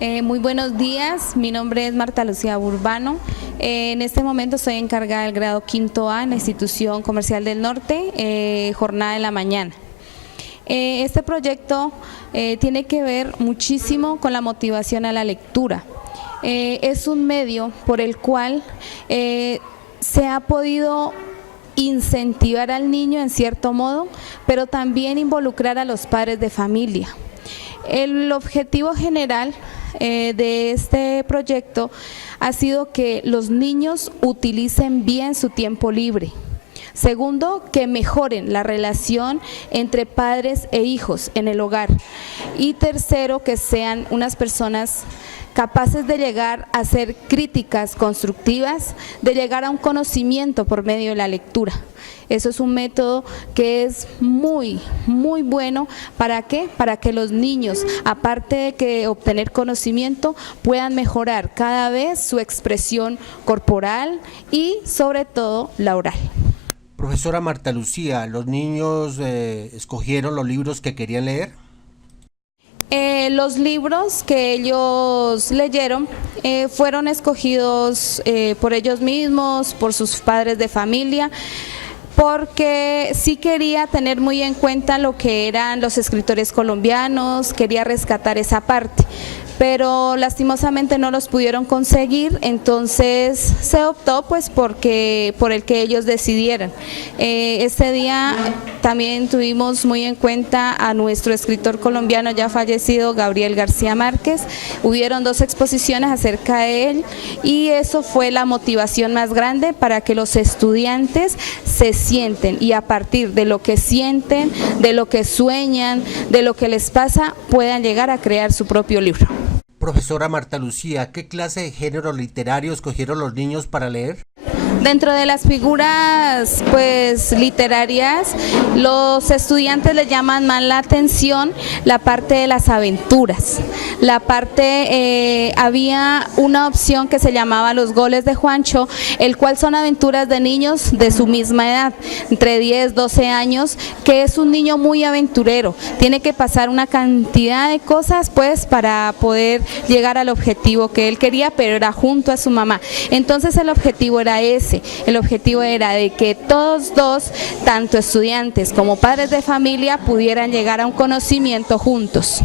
Muy buenos días, mi nombre es Marta Lucía Urbano. En este momento soy encargada del grado quinto A en la Institución Comercial del Norte, jornada de la mañana. Este proyecto tiene que ver muchísimo con la motivación a la lectura. Es un medio por el cual se ha podido incentivar al niño en cierto modo, pero también involucrar a los padres de familia. El objetivo general de este proyecto ha sido que los niños utilicen bien su tiempo libre. Segundo, que mejoren la relación entre padres e hijos en el hogar. Y tercero, que sean unas personas capaces de llegar a hacer críticas constructivas, de llegar a un conocimiento por medio de la lectura. Eso es un método que es muy bueno. ¿Para qué? Para que los niños, aparte de que obtener conocimiento, puedan mejorar cada vez su expresión corporal y sobre todo la oral. Profesora Marta Lucía, ¿los niños escogieron los libros que querían leer? Los libros que ellos leyeron fueron escogidos por ellos mismos, por sus padres de familia, porque sí quería tener muy en cuenta lo que eran los escritores colombianos, quería rescatar esa parte, pero lastimosamente no los pudieron conseguir, entonces se optó pues por el que ellos decidieran. Este día también tuvimos muy en cuenta a nuestro escritor colombiano ya fallecido, Gabriel García Márquez. Hubieron 2 exposiciones acerca de él y eso fue la motivación más grande para que los estudiantes se sienten y a partir de lo que sienten, de lo que sueñan, de lo que les pasa, puedan llegar a crear su propio libro. Profesora Marta Lucía, ¿qué clase de género literario escogieron los niños para leer? Dentro de las figuras pues literarias, los estudiantes le llaman más la atención la parte de las aventuras. La parte, había una opción que se llamaba Los goles de Juancho, el cual son aventuras de niños de su misma edad, entre 10, 12 años, que es un niño muy aventurero, tiene que pasar una cantidad de cosas pues para poder llegar al objetivo que él quería, pero era junto a su mamá. Entonces el objetivo era ese. El objetivo era de que todos dos, tanto estudiantes como padres de familia, pudieran llegar a un conocimiento juntos.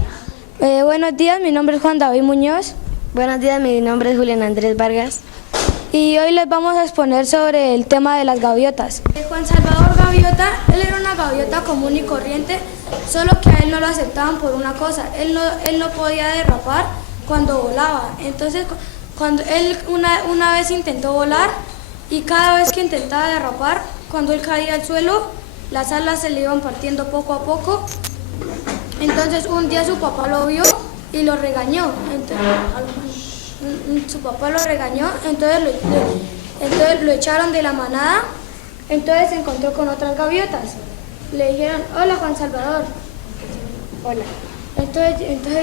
Buenos días, mi nombre es Juan David Muñoz. Buenos días, mi nombre es Julián Andrés Vargas. Y hoy les vamos a exponer sobre el tema de las gaviotas. Juan Salvador Gaviota, él era una gaviota común y corriente, solo que a él no lo aceptaban por una cosa, él no podía derrapar cuando volaba. Entonces, cuando él una vez intentó volar, y cada vez que intentaba derrapar, cuando él caía al suelo, las alas se le iban partiendo poco a poco. Entonces un día su papá lo vio y lo regañó. Entonces lo echaron de la manada. Entonces se encontró con otras gaviotas. Le dijeron: hola, Juan Salvador. Hola. Entonces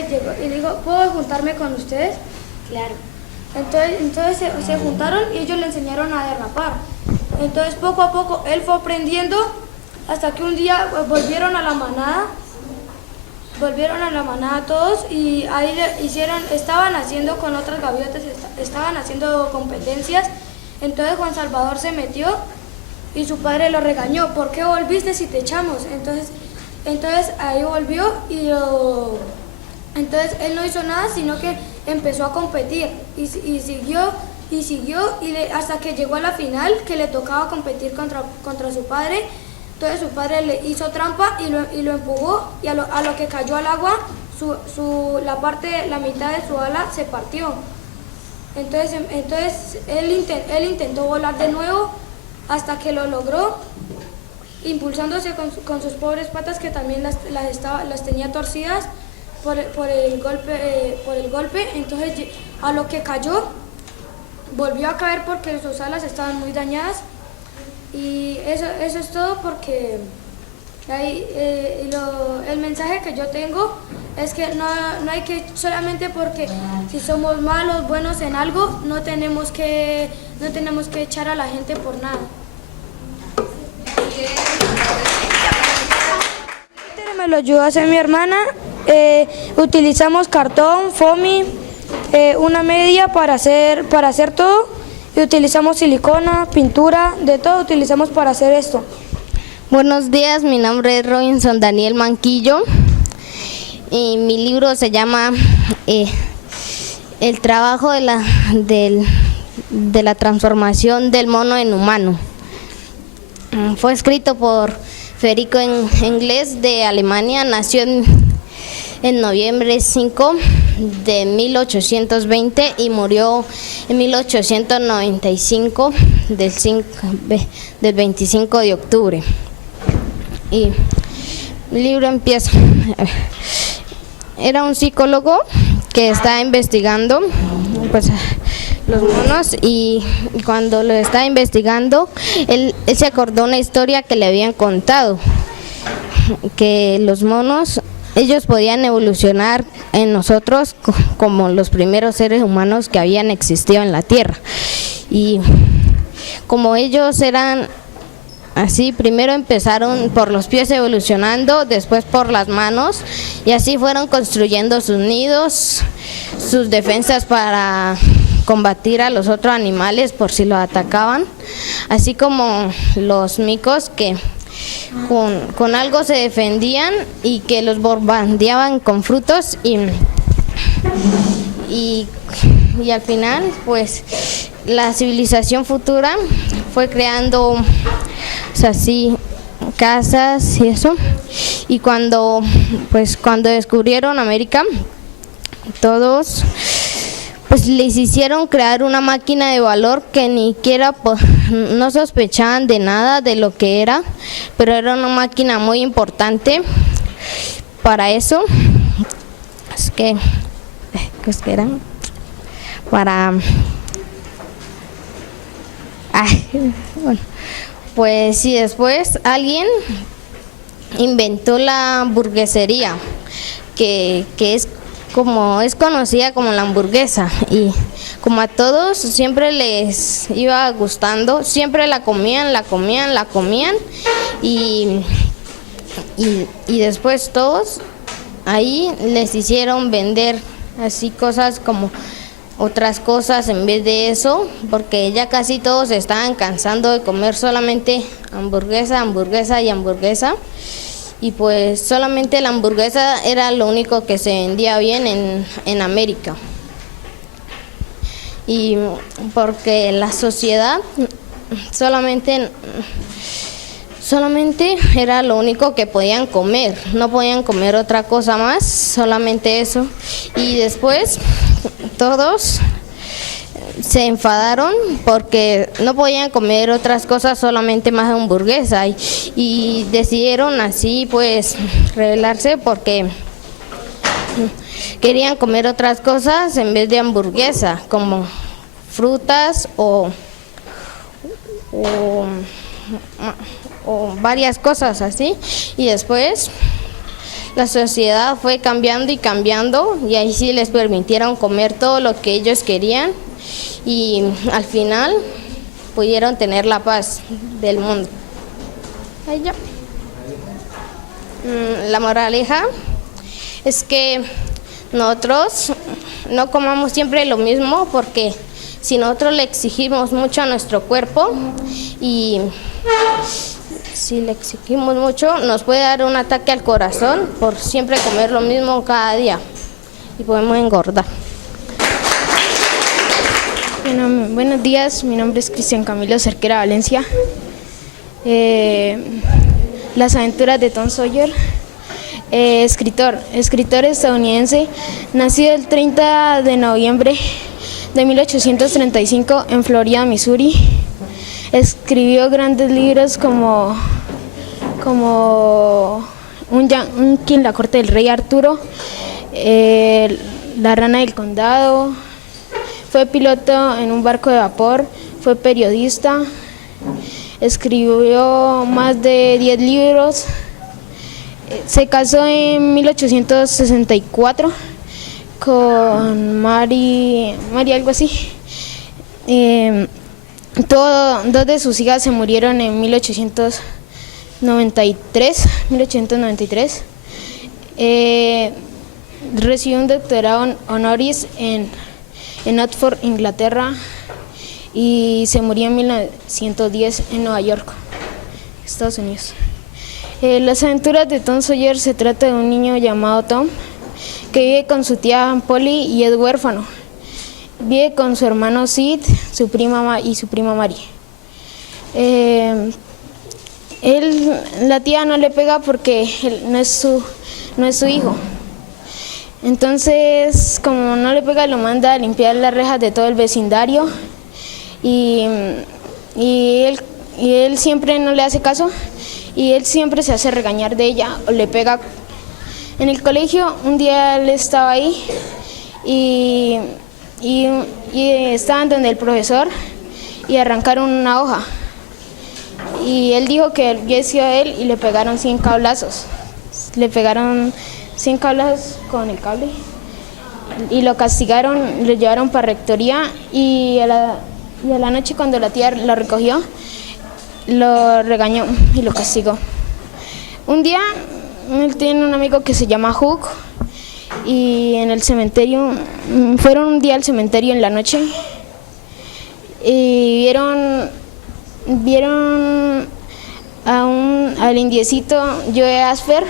llegó y dijo: ¿puedo juntarme con ustedes? Claro. Entonces se juntaron y ellos le enseñaron a derrapar. Entonces poco a poco él fue aprendiendo hasta que un día volvieron a la manada todos y ahí estaban haciendo con otras gaviotas, estaban haciendo competencias. Entonces Juan Salvador se metió y su padre lo regañó: ¿por qué volviste si te echamos? Entonces ahí volvió y entonces él no hizo nada, sino que empezó a competir y siguió hasta que llegó a la final, que le tocaba competir contra su padre. Entonces su padre le hizo trampa y lo empujó y a lo que cayó al agua, la mitad de su ala se partió. Entonces él intentó volar de nuevo hasta que lo logró, impulsándose con sus pobres patas, que también las tenía torcidas por el golpe. Entonces a lo que cayó volvió a caer porque sus alas estaban muy dañadas. Y eso es todo, porque el mensaje que yo tengo es que no hay que, solamente porque si somos malos, buenos en algo, no tenemos que echar a la gente por nada. Me lo ayudó a hacer mi hermana. Utilizamos cartón, foamy, una media para hacer todo y utilizamos silicona, pintura, de todo utilizamos para hacer esto. Buenos días, mi nombre es Robinson Daniel Manquillo y mi libro se llama El trabajo de la transformación del mono en humano. Fue escrito por Federico Engels de Alemania, nació en noviembre 5 de 1820 y murió en 1895 del 25 de octubre. Y el libro empieza. Era un psicólogo que estaba investigando pues, los monos y cuando lo estaba investigando, él se acordó una historia que le habían contado, que los monos, ellos podían evolucionar en nosotros como los primeros seres humanos que habían existido en la Tierra. Y como ellos eran así, primero empezaron por los pies evolucionando, después por las manos, y así fueron construyendo sus nidos, sus defensas para combatir a los otros animales por si los atacaban, así como los micos que con algo se defendían y que los bombardeaban con frutos y al final pues la civilización futura fue creando así casas y eso, y cuando descubrieron América, todos pues les hicieron crear una máquina de valor que ni siquiera no sospechaban de nada de lo que era, pero era una máquina muy importante para eso. Es que eran para bueno, pues sí, después alguien inventó la hamburguesería, que es conocida como la hamburguesa, y como a todos siempre les iba gustando, siempre la comían y después todos ahí les hicieron vender así cosas como otras cosas en vez de eso, porque ya casi todos se estaban cansando de comer solamente hamburguesa y hamburguesa. Y pues solamente la hamburguesa era lo único que se vendía bien en América. Y porque la sociedad solamente era lo único que podían comer, no podían comer otra cosa más, solamente eso. Y después todos se enfadaron porque no podían comer otras cosas, solamente más hamburguesa, y decidieron así pues rebelarse porque querían comer otras cosas en vez de hamburguesa, como frutas o varias cosas así. Y después la sociedad fue cambiando y ahí sí les permitieron comer todo lo que ellos querían, y al final pudieron tener la paz del mundo. Ahí ya. La moraleja es que nosotros no comamos siempre lo mismo, porque si nosotros le exigimos mucho a nuestro cuerpo y si le exigimos mucho, nos puede dar un ataque al corazón por siempre comer lo mismo cada día y podemos engordar. Bueno, buenos días, mi nombre es Cristian Camilo Cerquera Valencia. Las aventuras de Tom Sawyer. Escritor estadounidense, nacido el 30 de noviembre de 1835 en Florida, Missouri. Escribió grandes libros como Un King, la corte del rey Arturo, La rana del condado. Fue piloto en un barco de vapor, fue periodista, escribió más de 10 libros. Se casó en 1864 con Mary algo así. Dos de sus hijas se murieron en 1893. Recibió un doctorado honoris en en Oxford, Inglaterra, y se murió en 1910 en Nueva York, Estados Unidos. Las aventuras de Tom Sawyer se trata de un niño llamado Tom que vive con su tía Polly y es huérfano. Vive con su hermano Sid, su prima Mary. La tía no le pega porque él no es su hijo. Entonces, como no le pega, lo manda a limpiar las rejas de todo el vecindario y él siempre no le hace caso y él siempre se hace regañar de ella o le pega. En el colegio un día él estaba ahí y estaban donde el profesor y arrancaron una hoja y él dijo que había sido él y le pegaron 100 cablazos. Le pegaron 100 cablazos con el cable y lo castigaron, lo llevaron para rectoría y a la noche cuando la tía lo recogió, lo regañó y lo castigó. Un día él tiene un amigo que se llama Hook y en el cementerio, fueron un día al cementerio en la noche y vieron al indiecito Joe Asper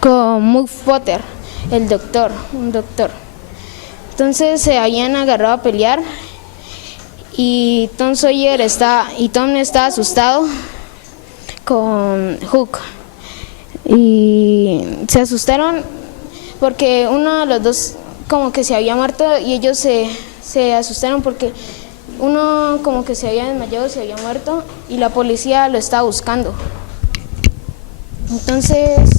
con Mugg Potter, un doctor. Entonces se habían agarrado a pelear y Tom estaba asustado con Hook y se asustaron porque uno de los dos como que se había muerto y ellos se asustaron porque uno como que se había desmayado, se había muerto y la policía lo estaba buscando. Entonces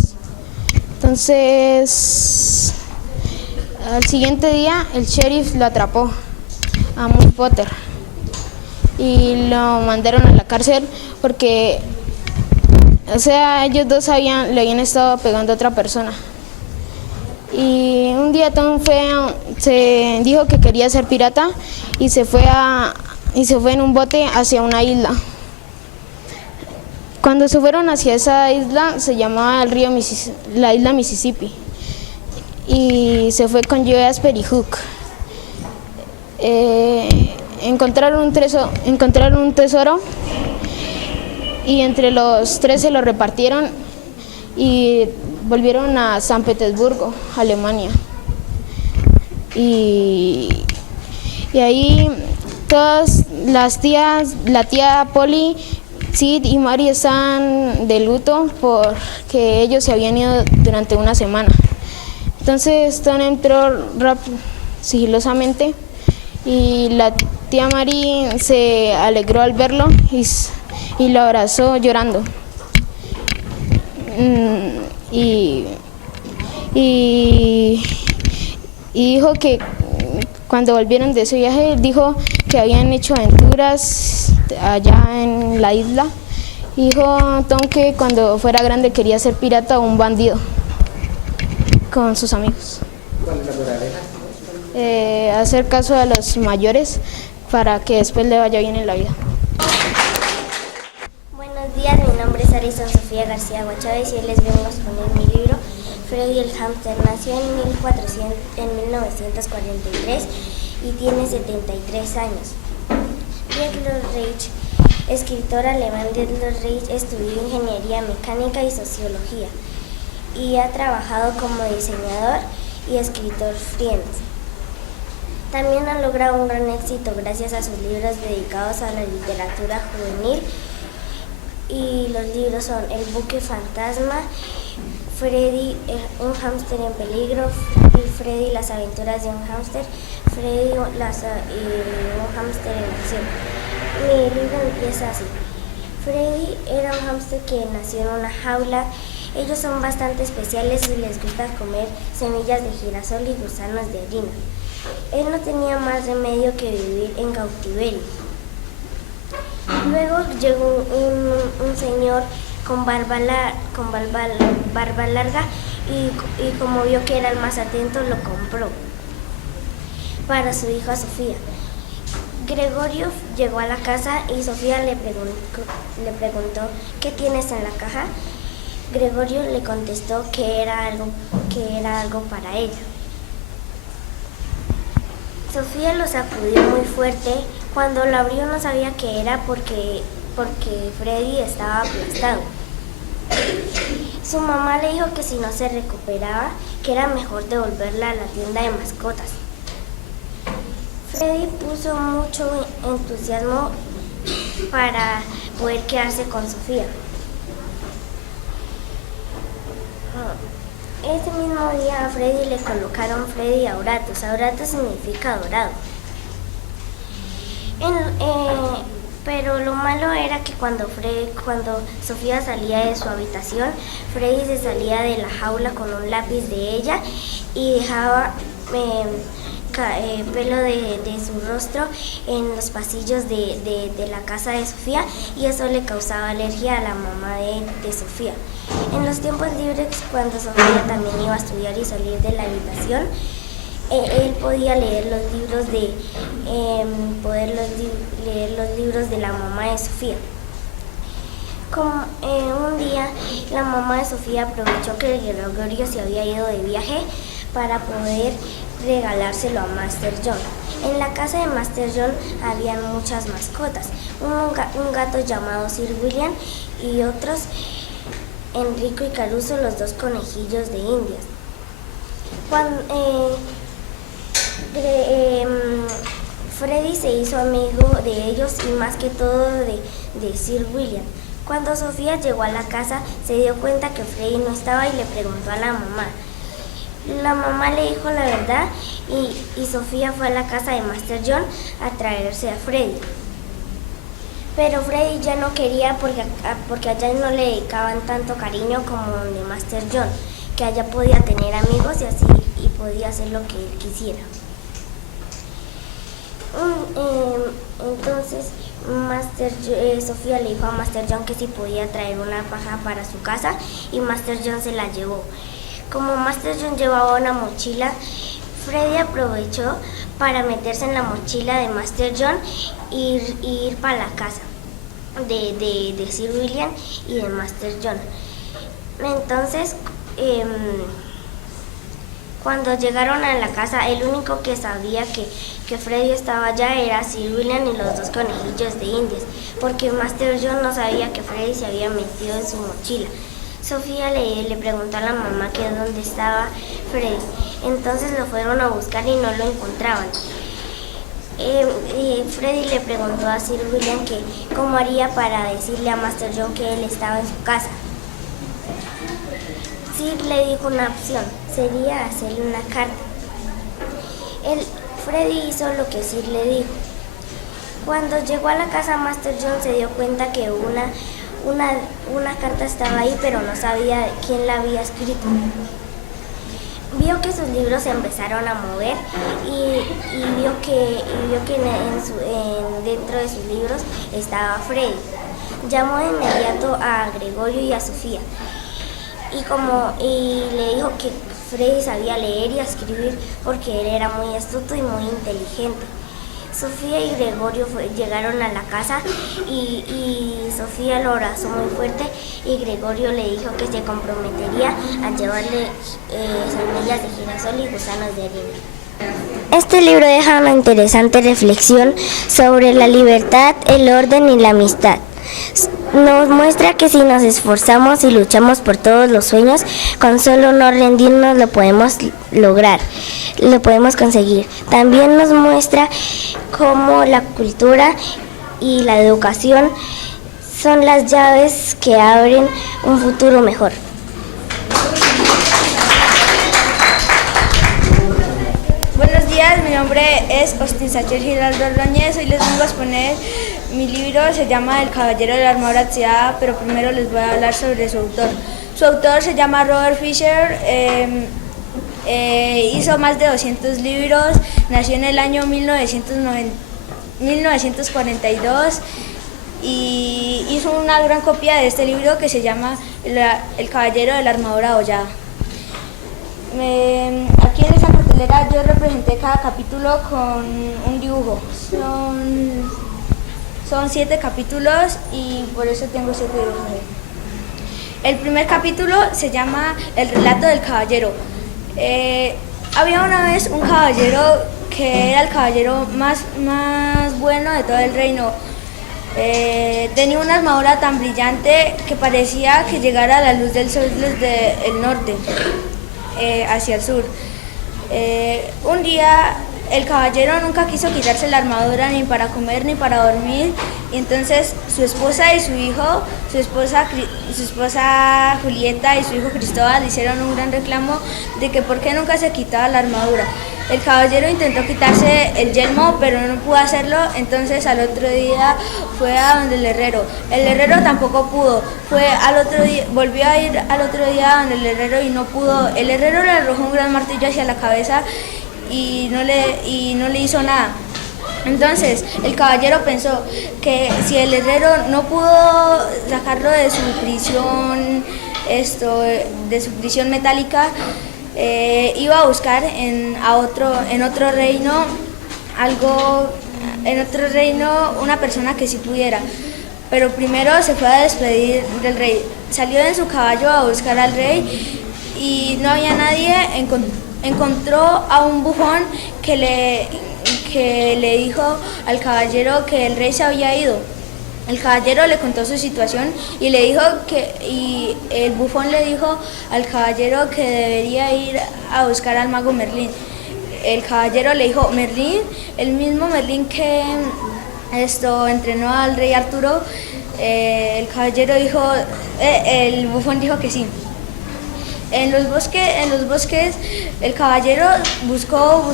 al siguiente día el sheriff lo atrapó a Mugg Potter y lo mandaron a la cárcel porque, ellos dos le habían estado pegando a otra persona. Y un día Tom se dijo que quería ser pirata y se fue en un bote hacia una isla. Cuando se fueron hacia esa isla se llamaba la isla Mississippi y se fue con Joe Asper y Hook. Encontraron un tesoro y entre los tres se lo repartieron y volvieron a San Petersburgo, Alemania. Y ahí todas las tías, la tía Polly, Sid y Mary estaban de luto porque ellos se habían ido durante una semana. Entonces Tom entró sigilosamente y la tía Mary se alegró al verlo y lo abrazó llorando. Y dijo que cuando volvieron de ese viaje, dijo que habían hecho aventuras allá en la isla. Dijo Tom que cuando fuera grande quería ser pirata o un bandido con sus amigos. ¿Cuál es la moraleja? Hacer caso a los mayores para que después le vaya bien en la vida. Buenos días, mi nombre es Arison Sofía García Guachávez y hoy les vengo a exponer mi libro Freddy el hámster. Nació en 1943 y tiene 73 años. Dietmar Reich, escritor alemán. Dietmar Reich estudió ingeniería mecánica y sociología y ha trabajado como diseñador y escritor freelance. También ha logrado un gran éxito gracias a sus libros dedicados a la literatura juvenil. Y los libros son El buque fantasma, Freddy, un hámster en peligro, Freddy, las aventuras de un hámster, Freddy, un hámster en acción. Mi libro empieza así. Freddy era un hámster que nació en una jaula. Ellos son bastante especiales y les gusta comer semillas de girasol y gusanos de harina. Él no tenía más remedio que vivir en cautiverio. Luego llegó un señor con barba larga y como vio que era el más atento, lo compró para su hija Sofía. Gregorio llegó a la casa y Sofía le preguntó ¿qué tienes en la caja? Gregorio le contestó que era algo para ella. Sofía lo sacudió muy fuerte. Cuando lo abrió no sabía qué era porque Freddy estaba aplastado. Su mamá le dijo que si no se recuperaba, que era mejor devolverla a la tienda de mascotas. Freddy puso mucho entusiasmo para poder quedarse con Sofía. Ese mismo día a Freddy le colocaron Freddy Auratus. Auratus significa dorado. Pero lo malo era que cuando Sofía salía de su habitación, Freddy se salía de la jaula con un lápiz de ella y dejaba pelo de su rostro en los pasillos de la casa de Sofía, y eso le causaba alergia a la mamá de Sofía. En los tiempos libres, cuando Sofía también iba a estudiar y salir de la habitación, él podía leer los libros de la mamá de Sofía. Un día la mamá de Sofía aprovechó que el Gregorio se había ido de viaje para poder regalárselo a Master John. En la casa de Master John habían muchas mascotas, un gato llamado Sir William y otros Enrico y Caruso, los dos conejillos de Indias. Freddy se hizo amigo de ellos y más que todo de Sir William. Cuando Sofía llegó a la casa, se dio cuenta que Freddy no estaba y le preguntó a la mamá. La mamá le dijo la verdad y Sofía fue a la casa de Master John a traerse a Freddy. Pero Freddy ya no quería porque allá no le dedicaban tanto cariño como de Master John, que allá podía tener amigos y podía hacer lo que él quisiera. Entonces Sofía le dijo a Master John que si podía traer una paja para su casa y Master John se la llevó. Como Master John llevaba una mochila, Freddy aprovechó para meterse en la mochila de Master John e ir para la casa de Sir William y de Master John. Entonces, cuando llegaron a la casa, el único que sabía que Freddy estaba allá era Sir William y los dos conejillos de Indias, porque Master John no sabía que Freddy se había metido en su mochila. Sofía le preguntó a la mamá que dónde estaba Freddy. Entonces lo fueron a buscar y no lo encontraban. Freddy le preguntó a Sir William que cómo haría para decirle a Master John que él estaba en su casa. Sir le dijo una opción, sería hacerle una carta. Freddy hizo lo que Sir le dijo. Cuando llegó a la casa, Master John se dio cuenta que una carta estaba ahí, pero no sabía quién la había escrito. Vio que sus libros se empezaron a mover y vio que dentro de sus libros estaba Freddy. Llamó de inmediato a Gregorio y a Sofía y le dijo que Freddy sabía leer y escribir porque él era muy astuto y muy inteligente. Sofía y Gregorio llegaron a la casa y Sofía lo abrazó muy fuerte y Gregorio le dijo que se comprometería a llevarle semillas de girasol y gusanos de harina. Este libro deja una interesante reflexión sobre la libertad, el orden y la amistad. Nos muestra que si nos esforzamos y luchamos por todos los sueños, con solo no rendirnos lo podemos lograr, lo podemos conseguir. También nos muestra cómo la cultura y la educación son las llaves que abren un futuro mejor. Buenos días, mi nombre es Austin Sacher Giraldo Ordóñez. Hoy les vengo a exponer mi libro, se llama El caballero de la armadura oxidada, pero primero les voy a hablar sobre su autor. Su autor se llama Robert Fisher, hizo más de 200 libros, nació en el año 1942 y hizo una gran copia de este libro que se llama El caballero de la armadura hollada. Aquí en esta cartelera yo representé cada capítulo con un dibujo. Son 7 capítulos y por eso tengo 7 dibujos ahí. El primer capítulo se llama El relato del caballero. Había una vez un caballero que era el caballero más bueno de todo el reino. Tenía una armadura tan brillante que parecía que llegara la luz del sol desde el norte hacia el sur. Un día el caballero nunca quiso quitarse la armadura ni para comer ni para dormir, y entonces su esposa y su hijo, su esposa Julieta y su hijo Cristóbal hicieron un gran reclamo de que por qué nunca se quitaba la armadura. El caballero intentó quitarse el yelmo, pero no pudo hacerlo, entonces al otro día fue a donde el herrero. El herrero tampoco pudo, volvió a ir al otro día donde el herrero y no pudo. El herrero le arrojó un gran martillo hacia la cabeza y no le hizo nada. Entonces el caballero pensó que si el herrero no pudo sacarlo de su prisión, metálica, iba a buscar en otro reino una persona que sí pudiera. Pero primero se fue a despedir del rey. Salió en su caballo a buscar al rey y no había nadie. Encontró a un bufón que le dijo al caballero que el rey se había ido. El caballero le contó su situación y el bufón le dijo al caballero que debería ir a buscar al mago Merlín. El caballero le dijo, Merlín, el mismo Merlín que entrenó al rey Arturo. El bufón dijo que sí. En los bosques el caballero buscó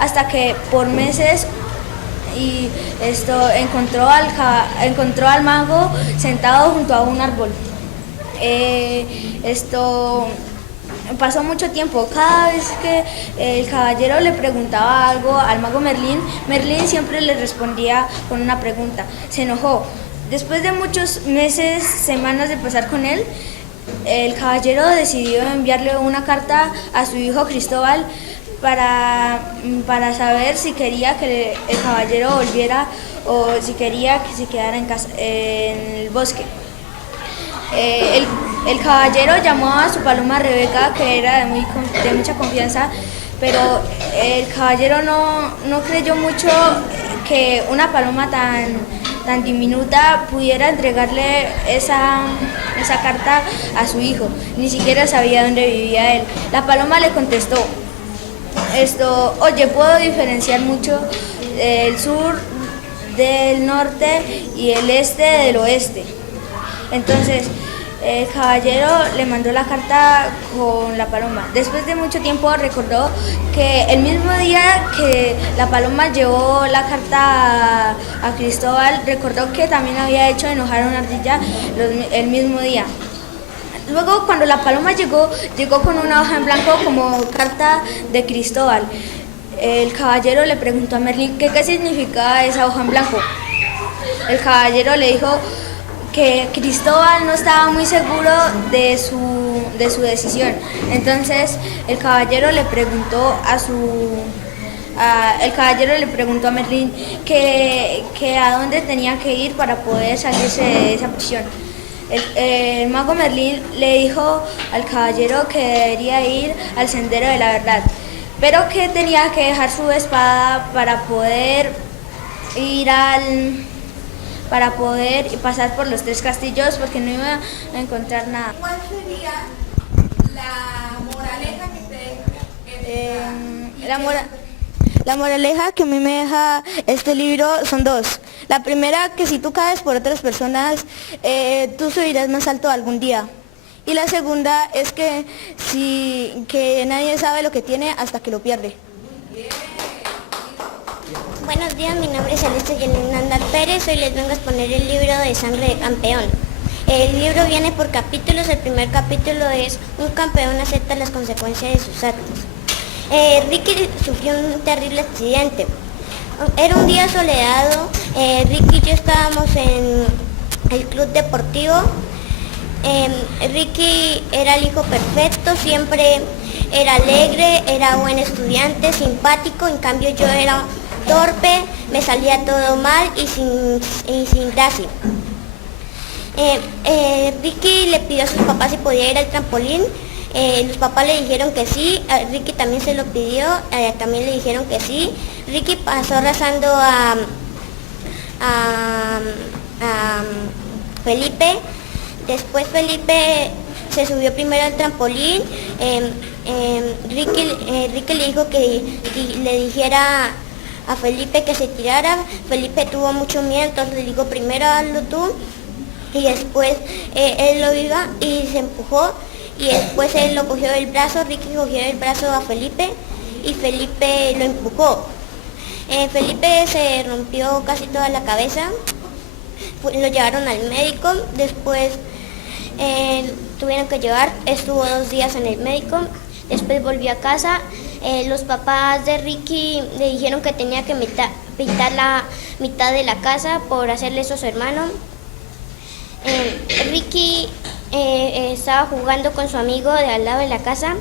hasta que por meses encontró al mago sentado junto a un árbol. Pasó mucho tiempo. Cada vez que el caballero le preguntaba algo al mago Merlín, Merlín siempre le respondía con una pregunta. Se enojó. Después de muchos meses, semanas de pasar con él, el caballero decidió enviarle una carta a su hijo Cristóbal para saber si quería que el caballero volviera o si quería que se quedara en el bosque. El caballero llamó a su paloma Rebeca, que era de mucha confianza, pero el caballero no creyó mucho que una paloma tan diminuta pudiera entregarle esa carta a su hijo. Ni siquiera sabía dónde vivía él. La paloma le contestó, oye, puedo diferenciar mucho el sur del norte y el este del oeste. Entonces el caballero le mandó la carta con la paloma. Después de mucho tiempo recordó que el mismo día que la paloma llevó la carta a Cristóbal, recordó que también había hecho enojar a una ardilla el mismo día. Luego, cuando la paloma llegó con una hoja en blanco como carta de Cristóbal. El caballero le preguntó a Merlín qué significaba esa hoja en blanco. El caballero le dijo que Cristóbal no estaba muy seguro de su decisión. Entonces el caballero le preguntó a Merlín que a dónde tenía que ir para poder salirse de esa prisión. El mago Merlín le dijo al caballero que debería ir al sendero de la verdad, pero que tenía que dejar su espada para poder pasar por los 3 castillos, porque no iba a encontrar nada. ¿Cuál sería la moraleja La moraleja que a mí me deja este libro son 2. La primera, que si tú caes por otras personas, tú subirás más alto algún día. Y la segunda es que nadie sabe lo que tiene hasta que lo pierde. Buenos días, mi nombre es Celeste Yelena Pérez. Hoy les vengo a exponer el libro de Sangre de Campeón. El libro viene por capítulos. El primer capítulo es un campeón acepta las consecuencias de sus actos. Ricky sufrió un terrible accidente. Era un día soleado. Ricky y yo estábamos en el club deportivo. Ricky era el hijo perfecto, siempre era alegre, era buen estudiante, simpático. En cambio yo era torpe, me salía todo mal y sin gracia. Ricky le pidió a sus papás si podía ir al trampolín. Los papás le dijeron que sí, a Ricky también se lo pidió, también le dijeron que sí. Ricky pasó rezando a Felipe. Después Felipe se subió primero al trampolín. Ricky le dijo que le dijera a Felipe que se tirara. Felipe tuvo mucho miedo, entonces le dijo primero hazlo tú, y después él lo iba y se empujó, y después él lo cogió del brazo. Ricky cogió del brazo a Felipe y Felipe lo empujó. Felipe se rompió casi toda la cabeza, lo llevaron al médico. Después tuvieron que llevar, estuvo 2 días en el médico, después volvió a casa. Los papás de Ricky le dijeron que tenía que pintar la mitad de la casa por hacerle eso a su hermano. Ricky estaba jugando con su amigo de al lado de la casa,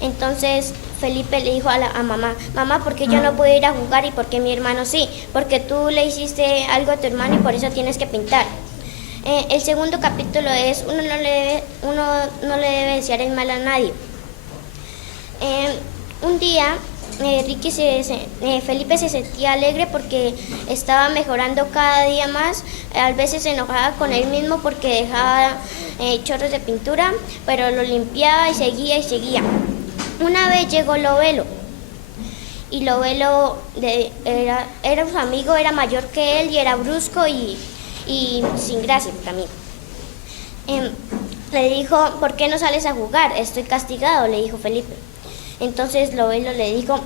entonces Felipe le dijo a mamá, mamá, ¿por qué yo no puedo ir a jugar y por qué mi hermano sí? Porque tú le hiciste algo a tu hermano y por eso tienes que pintar. El segundo capítulo es uno no le debe desear el mal a nadie. Un día Felipe se sentía alegre porque estaba mejorando cada día más. A veces se enojaba con él mismo porque dejaba chorros de pintura, pero lo limpiaba y seguía y seguía. Una vez llegó Lovelo, y Lovelo era su amigo, era mayor que él y era brusco y sin gracia también. Le dijo, ¿por qué no sales a jugar? Estoy castigado, le dijo Felipe. Entonces Lovelo le dijo,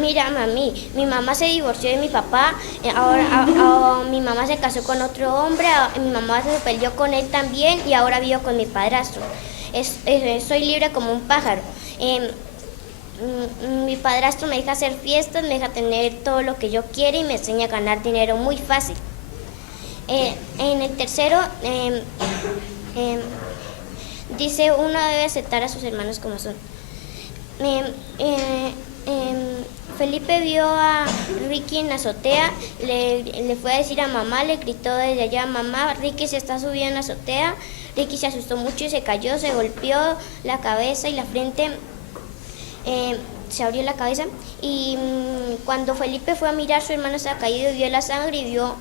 mira mami, mi mamá se divorció de mi papá, ahora mi mamá se casó con otro hombre, mi mamá se peleó con él también y ahora vivo con mi padrastro. Soy libre como un pájaro. Mi padrastro me deja hacer fiestas, me deja tener todo lo que yo quiero y me enseña a ganar dinero muy fácil. En el tercero, dice, uno debe aceptar a sus hermanos como son. Felipe vio a Ricky en la azotea, le fue a decir a mamá, le gritó desde allá, mamá, Ricky se está subiendo en la azotea. Ricky se asustó mucho y se cayó, se golpeó la cabeza y la frente, se abrió la cabeza, y cuando Felipe fue a mirar, su hermano estaba caído y vio la sangre y vio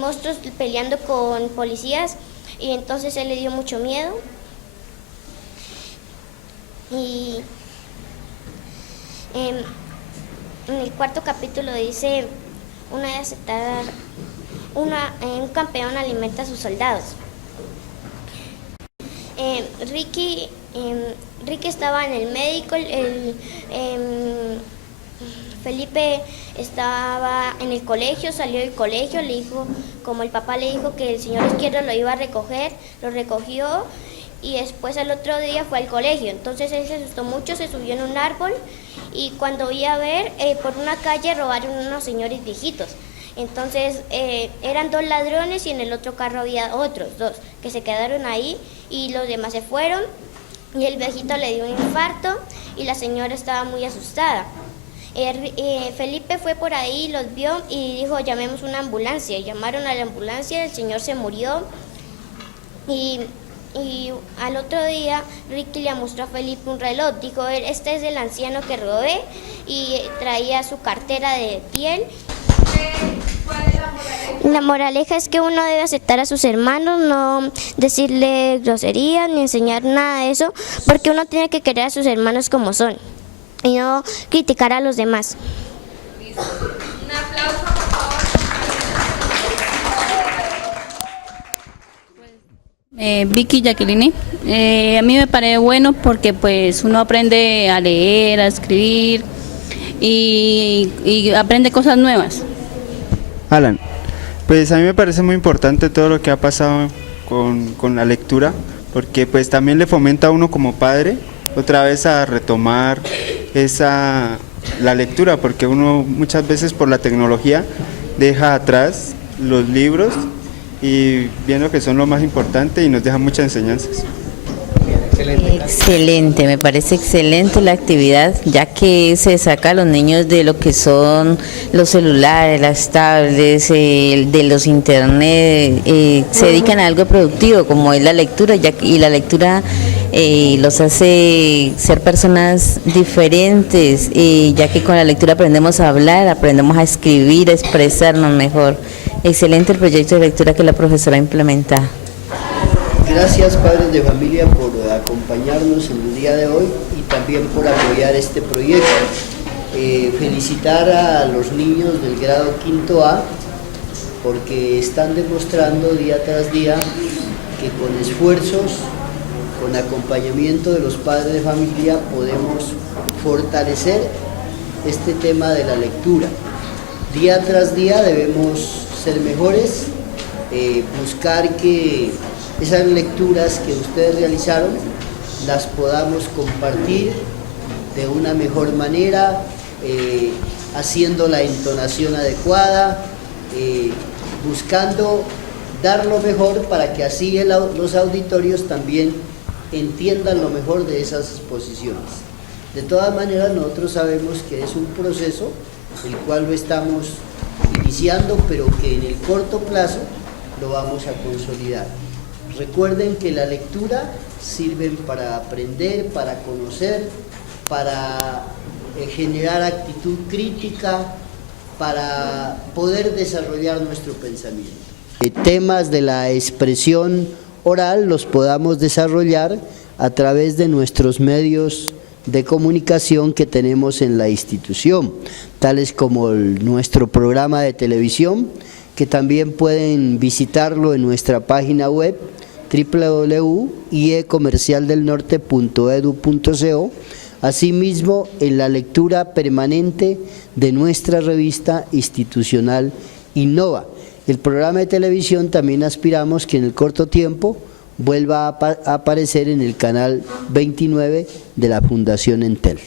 monstruos peleando con policías, y entonces él le dio mucho miedo. Y en el cuarto capítulo dice, una de aceptar, un campeón alimenta a sus soldados. Ricky estaba en el médico, Felipe estaba en el colegio, salió del colegio, le dijo, como el papá le dijo que el señor izquierdo lo iba a recoger, lo recogió y después al otro día fue al colegio. Entonces él se asustó mucho, se subió en un árbol y cuando iba a ver, por una calle robaron unos señores viejitos. Entonces eran 2 ladrones y en el otro carro había otros 2 que se quedaron ahí y los demás se fueron, y el viejito le dio un infarto y la señora estaba muy asustada. Felipe fue por ahí, los vio y dijo, llamemos una ambulancia. Llamaron a la ambulancia, el señor se murió y al otro día Ricky le mostró a Felipe un reloj. Dijo, este es el anciano que robé, y traía su cartera de piel. La moraleja es que uno debe aceptar a sus hermanos, no decirle groserías ni enseñar nada de eso, porque uno tiene que querer a sus hermanos como son y no criticar a los demás. Un aplauso, por favor. Vicky Jacqueline, a mí me parece bueno porque pues uno aprende a leer, a escribir y aprende cosas nuevas. Alan, pues a mí me parece muy importante todo lo que ha pasado con la lectura, porque pues también le fomenta a uno como padre otra vez a retomar la lectura, porque uno muchas veces por la tecnología deja atrás los libros y viendo que son lo más importante y nos deja muchas enseñanzas. Excelente, me parece excelente la actividad, ya que se saca a los niños de lo que son los celulares, las tablets, de los internet, se dedican a algo productivo como es la lectura, y la lectura los hace ser personas diferentes, ya que con la lectura aprendemos a hablar, aprendemos a escribir, a expresarnos mejor. Excelente el proyecto de lectura que la profesora implementa. Gracias, padres de familia, por acompañarnos en el día de hoy y también por apoyar este proyecto. Felicitar a los niños del grado quinto A porque están demostrando día tras día que con esfuerzos, con acompañamiento de los padres de familia podemos fortalecer este tema de la lectura. Día tras día debemos ser mejores, buscar que esas lecturas que ustedes realizaron las podamos compartir de una mejor manera, haciendo la entonación adecuada, buscando dar lo mejor para que así los auditorios también entiendan lo mejor de esas exposiciones. De todas maneras, nosotros sabemos que es un proceso el cual lo estamos iniciando, pero que en el corto plazo lo vamos a consolidar. Recuerden que la lectura sirve para aprender, para conocer, para generar actitud crítica, para poder desarrollar nuestro pensamiento. Temas de la expresión oral los podamos desarrollar a través de nuestros medios de comunicación que tenemos en la institución, tales como nuestro programa de televisión, que también pueden visitarlo en nuestra página web www.iecomercialdelnorte.edu.co, asimismo en la lectura permanente de nuestra revista institucional Innova. El programa de televisión también aspiramos que en el corto tiempo vuelva a aparecer en el canal 29 de la Fundación Entel.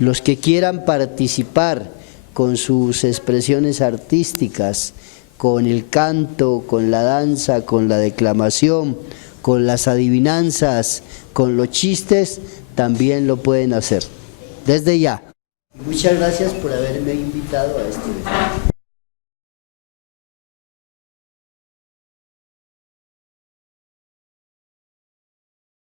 Los que quieran participar con sus expresiones artísticas, con el canto, con la danza, con la declamación, con las adivinanzas, con los chistes, también lo pueden hacer. Desde ya. Muchas gracias por haberme invitado a este evento.